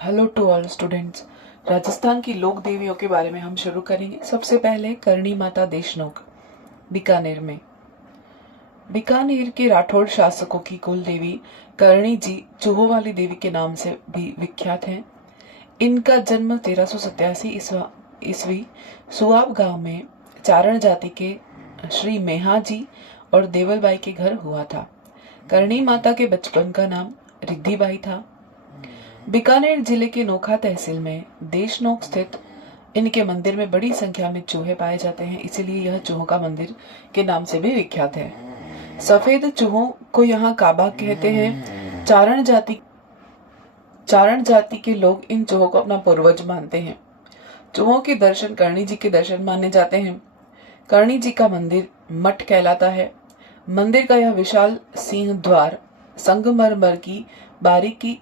Hello to all students. Rajasthan की लोक देवियों के बारे में हम शुरू करेंगे। सबसे पहले करणी माता देशनोक बीकानेर में। बीकानेर के राठौड़ शासकों की कुल देवी करणी जी चूहों वाली देवी के नाम से भी विख्यात हैं। इनका जन्म 1387 ईस्वी सुआब गांव में चारण जाति के श्री मेहा जी और देवलबाई के घर हुआ था। करणी माता के बचपन का नाम रिद्धिबाई था। बीकानेर जिले के नोखा तहसील में देशनोक स्थित इनके मंदिर में बड़ी संख्या में चूहे पाए जाते हैं, इसीलिए यह चूहों का मंदिर के नाम से भी विख्यात है। सफेद चूहों को यहाँ काबा कहते हैं। चारण जाति के लोग इन चूहों को अपना पूर्वज मानते हैं। चूहों के दर्शन करणी जी के दर्शन माने जाते हैं। करणी जी का मंदिर मठ कहलाता है। मंदिर का यह विशाल सिंह द्वार संगमरमर की बारीकी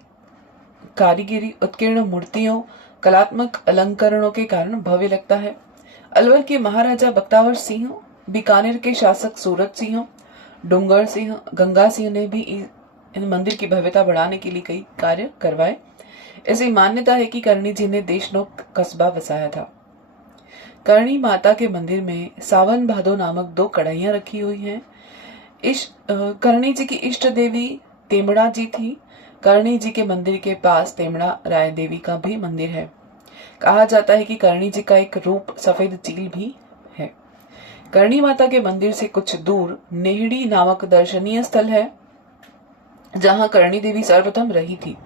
कारीगिरी, उत्कीर्ण मूर्तियों, कलात्मक अलंकरणों के कारण भव्य लगता है। अलवर के महाराजा बख्तावर सिंह, बीकानेर के शासक सूरत सिंह, डूंगर सिंह, गंगा सिंह ने भी इन मंदिर की भव्यता बढ़ाने के लिए कई कार्य करवाए। ऐसी मान्यता है कि करणी जी ने देशनोक कस्बा बसाया था। करणी माता के मंदिर में सावन भादो नामक 2 कढ़ाइयां रखी हुई हैं। करणी जी की इष्ट देवी तेमड़ा जी थी। करणी जी के मंदिर के पास तेमड़ा राय देवी का भी मंदिर है। कहा जाता है कि करणी जी का एक रूप सफेद चील भी है। करणी माता के मंदिर से कुछ दूर नेहड़ी नामक दर्शनीय स्थल है, जहां करणी देवी सर्वप्रथम रही थी।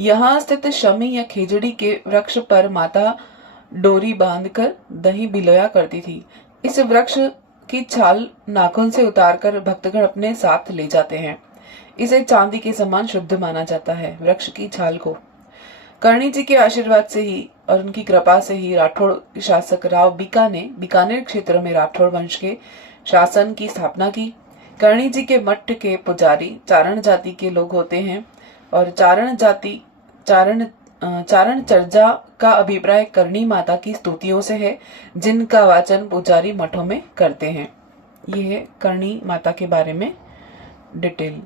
यहाँ स्थित शमी या खेजड़ी के वृक्ष पर माता डोरी बांधकर दही बिलोया करती थी। इस वृक्ष की छाल नाखून से उतारकर भक्तगण अपने साथ ले जाते हैं। इसे चांदी के समान शुद्ध माना जाता है। वृक्ष की छाल को करणी जी के आशीर्वाद से ही और उनकी कृपा से ही राठौड़ शासक राव बीका ने बीकानेर क्षेत्र में राठौड़ वंश के शासन की स्थापना की। करणी जी के मठ के पुजारी चारण जाति के लोग होते हैं और चारण चर्चा का अभिप्राय करणी माता की स्तुतियों से है, जिनका वाचन पुजारी मठों में करते हैं। ये है करणी माता के बारे में डिटेल।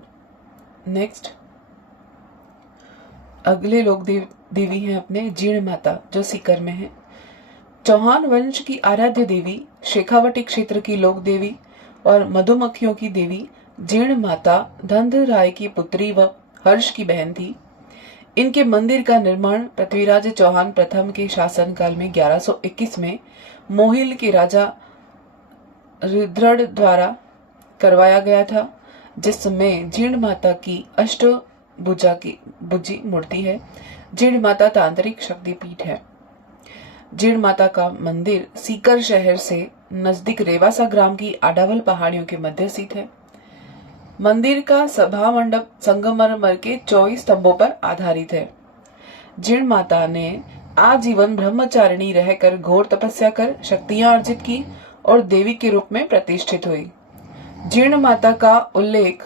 नेक्स्ट अगले लोक देवी हैं अपने जीर्ण माता, जो सीकर में है। चौहान वंश की आराध्य देवी, शेखावटी क्षेत्र की लोक देवी और मधुमक्खियों की देवी जीर्ण माता धंध राय की पुत्री व हर्ष की बहन थी। इनके मंदिर का निर्माण पृथ्वीराज चौहान प्रथम के शासनकाल में 1121 में मोहिल के राजा रुद्रद द्वारा करवाया गया था, जिसमें जीर्ण माता की बुजी मूर्ति है। जीर्ण माता तांत्रिक शक्तिपीठ है। जीर्ण माता का मंदिर सीकर शहर से नजदीक रेवासा ग्राम की आडावल पहाड़ियों के मध्य स्थित है। मंदिर का सभा मंडप संगमरमर के 24 स्तंभों पर आधारित है। जीर्ण माता ने आजीवन ब्रह्मचारिणी रहकर घोर तपस्या कर शक्तियां अर्जित की और देवी के रूप में प्रतिष्ठित हुई। जीर्ण माता का उल्लेख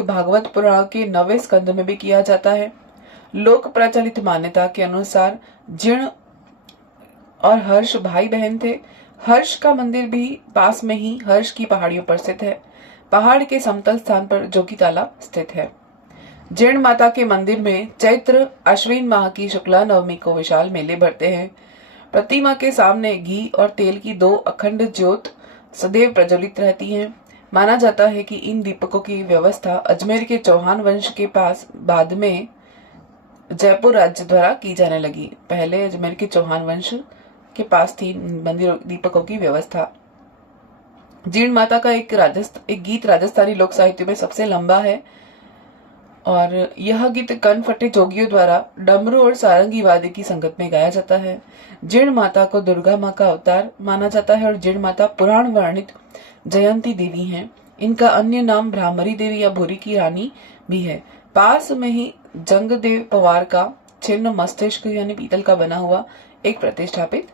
भागवत पुराण के 9वें स्कंद में भी किया जाता है। लोक प्रचलित मान्यता के अनुसार जीर्ण और हर्ष भाई बहन थे। हर्ष का मंदिर भी पास में ही हर्ष की पहाड़ियों पर स्थित है। पहाड़ के समतल स्थान पर जोगी तालाब स्थित है। जीर्ण माता के मंदिर में चैत्र अश्विन माह की शुक्ला नवमी को विशाल मेले भरते हैं। प्रतिमा के सामने घी और तेल की 2 अखंड ज्योत सदैव प्रज्वलित रहती हैं। माना जाता है कि इन दीपकों की व्यवस्था अजमेर के चौहान वंश के पास बाद में जयपुर राज्य द्वारा की जाने लगी। पहले अजमेर के चौहान वंश के पास थी मंदिर दीपकों की व्यवस्था। जीर्ण माता का एक गीत राजस्थानी लोक साहित्य में सबसे लंबा है और यह गीत कनफटे जोगियों द्वारा डमरू और सारंगी वाद्य की संगत में गाया जाता है। जीर्ण माता को दुर्गा माँ का अवतार माना जाता है और जीर्ण माता पुराण वर्णित जयंती देवी हैं। इनका अन्य नाम भ्रामरी देवी या भूरी की रानी भी है। पास में ही जंगदेव पवार का छिन्न मस्तिष्क यानी पीतल का बना हुआ एक प्रतिष्ठापित